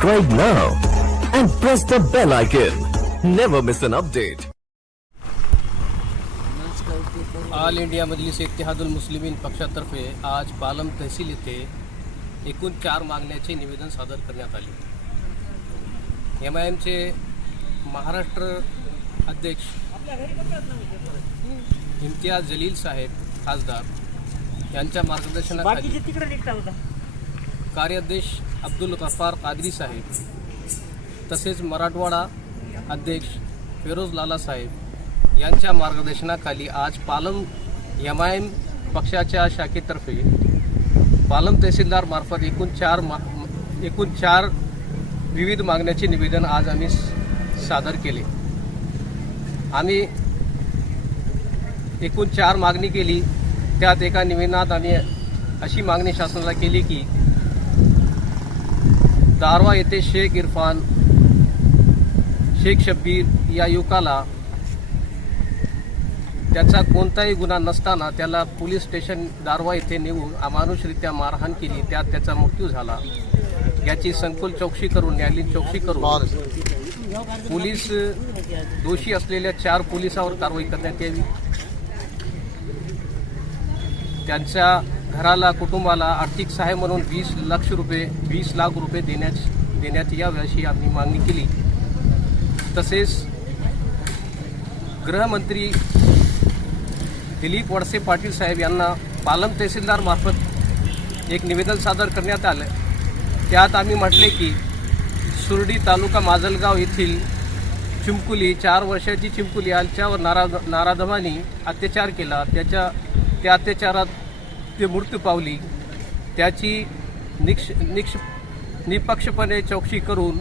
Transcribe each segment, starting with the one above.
Subscribe now and press the bell icon. Never miss an update. All India Majlis Ittehadul Muslimeen पक्षातर्फे आज पालम तहसील येथे एकूण 4 मागण्याचे निवेदन सादर करण्यात आले। एमआयएमचे महाराष्ट्र अध्यक्ष इम्तियाज जलील साहेब खासदार यांच्या मार्गदर्शनाखाली कार्याध्यक्ष अब्दुल गफ्फार कादरी साहेब तसेच मराठवाडा अध्यक्ष फिरोज लाला साहेब यांच्या मार्गदर्शनाखाली आज पालम एमआयएम पक्षाच्या शाखेतर्फे पालम तहसीलदार मार्फत एकूण चार विविध मागण्याचे निवेदन आज आम्ही सादर केले। आम्ही एकूण 4 मागणी केली। त्यात एका निवेदनात आम्ही अशी मागणी शासनाला केली की दारवा येथे शेख इरफान शेख शब्बीर या युवकाला त्याचा कोणताही गुन्हा नसताना त्याला पोलीस स्टेशन दारवा येथे नेऊन अमानुषरित्या मारहाण केली, त्यात त्याचा मृत्यू झाला। याची संकुल चौकशी करून न्यायालयीन चौकशी करून पोलीस दोषी असलेल्या 4 पोलिसांवर कारवाई करण्यात यावी। त्यांच्या घराला कुटुंबाला आर्थिक सहाय्य म्हणून 20 लाख रुपये देण्यात यावे अशी आम्ही मागणी केली। तसेच गृहमंत्री दिलीप वळसे पाटील साहेब यांना पालम तहसीलदार मार्फत एक निवेदन सादर करण्यात आले। त्यात आम्ही म्हटले की सुरडी तालुका माजलगाव येथील चिमकुली 4 वर्षाची चिमकुली यांच्यावर नाराधमांनी अत्याचार केला। त्या अत्याचारात ते मृत्यू पावली। त्याची निपक्षपणे चौकशी करून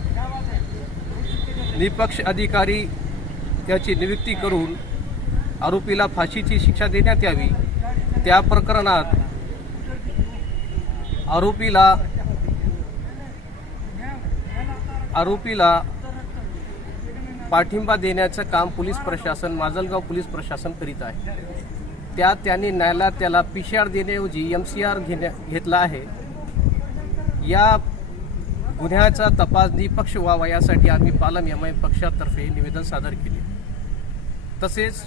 निपक्ष अधिकारी त्याची नियुक्ती करून आरोपीला फाशीची शिक्षा देण्यात यावी। त्या प्रकरणात आरोपीला पाठिंबा देण्याचं काम पोलीस प्रशासन माजलगाव पोलीस प्रशासन करीत आहे। त्यात त्यांनी न्यायालयात त्याला PCR देण्याऐवजी MCR घेतला आहे। या गुन्ह्याचा तपास निपक्ष व्हावा यासाठी आम्ही पालम एमआयएम पक्षातर्फे निवेदन सादर केले। तसेच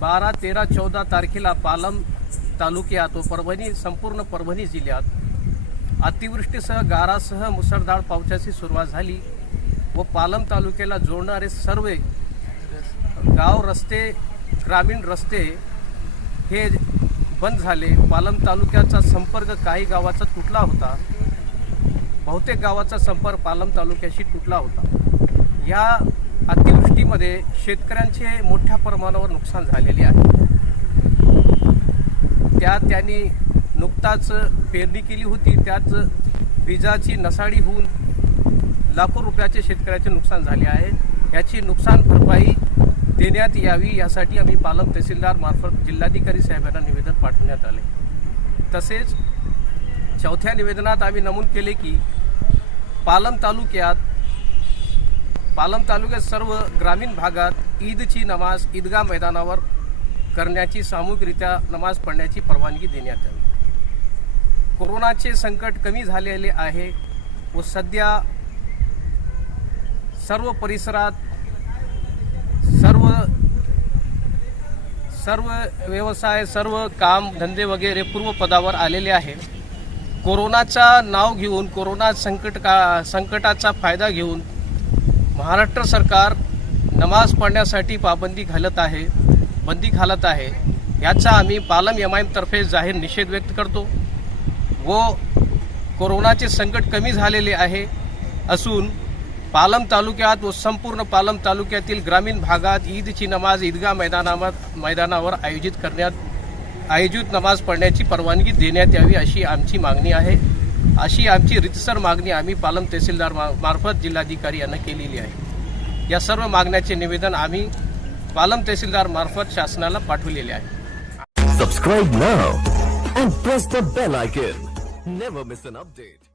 12, 13, 14 तारखेला पालम तालुक्यात व संपूर्ण परभणी जिल्ह्यात अतिवृष्टीसह गारासह मुसळधार पावसाची सुरुवात झाली व पालम तालुक्याला जोडणारे सर्व गाव रस्ते ग्रामीण रस्ते हे बंद झाले। पालम तालुक्याचा संपर्क काही गावाचा तुटला होता। बहुतेक गावाचा संपर्क पालम तालुक्याशी तुटला होता। या अतिवृष्टीमध्ये शेतकऱ्यांचे मोठ्या प्रमाणावर नुकसान झालेले आहे। त्यात त्यांनी नुकताच पेरणी केली होती, त्यात विजाची नसाडी होऊन लाखो रुपयाचे शेतकऱ्याचे नुकसान झाले आहे। याची नुकसान भरपाई देण्यात यावी यासाठी आम्ही पालम तहसीलदार मार्फत जिल्हाधिकारी साहेबांना निवेदन पाठवण्यात आले। तसेच 4थ्या निवेदनात आम्ही नमूद केले की पालम तालुक्यात सर्व ग्रामीण भागात ईदची नमाज ईदगाह मैदानावर करण्याची सामूहिकरित्या नमाज पढण्याची परवानगी देण्यात यावी। कोरोनाचे संकट कमी झालेले आहे व सध्या सर्व परिसरात सर्व व्यवसाय सर्व काम धंदे वगैरे पूर्वपदावर आलेले आहे। कोरोनाचा नाव घेऊन कोरोना संकटाचा फायदा घेऊन महाराष्ट्र सरकार नमाज पढण्यासाठी बंदी घालत आहे। याचा आम्ही पालम एमआयएम तर्फे जाहीर निषेध व्यक्त करतो व कोरोनाचे संकट कमी झालेले आहे असून पालम तालुक्यात व संपूर्ण पालम तालुक्यातील ग्रामीण भागात ईदची नमाज ईदगाह मैदानावर आयोजित नमाज पढण्याची परवानगी देण्यात यावी अशी आमची मागणी आहे। अशी आमची रितसर मागणी आम्ही पालम तहसीलदार मार्फत जिल्हाधिकारी यांना केलेली आहे। या सर्व मागण्याचे निवेदन आम्ही पालम तहसीलदार मार्फत शासनाला पाठवलेले आहे। Subscribe now and press the bell icon. Never miss an update.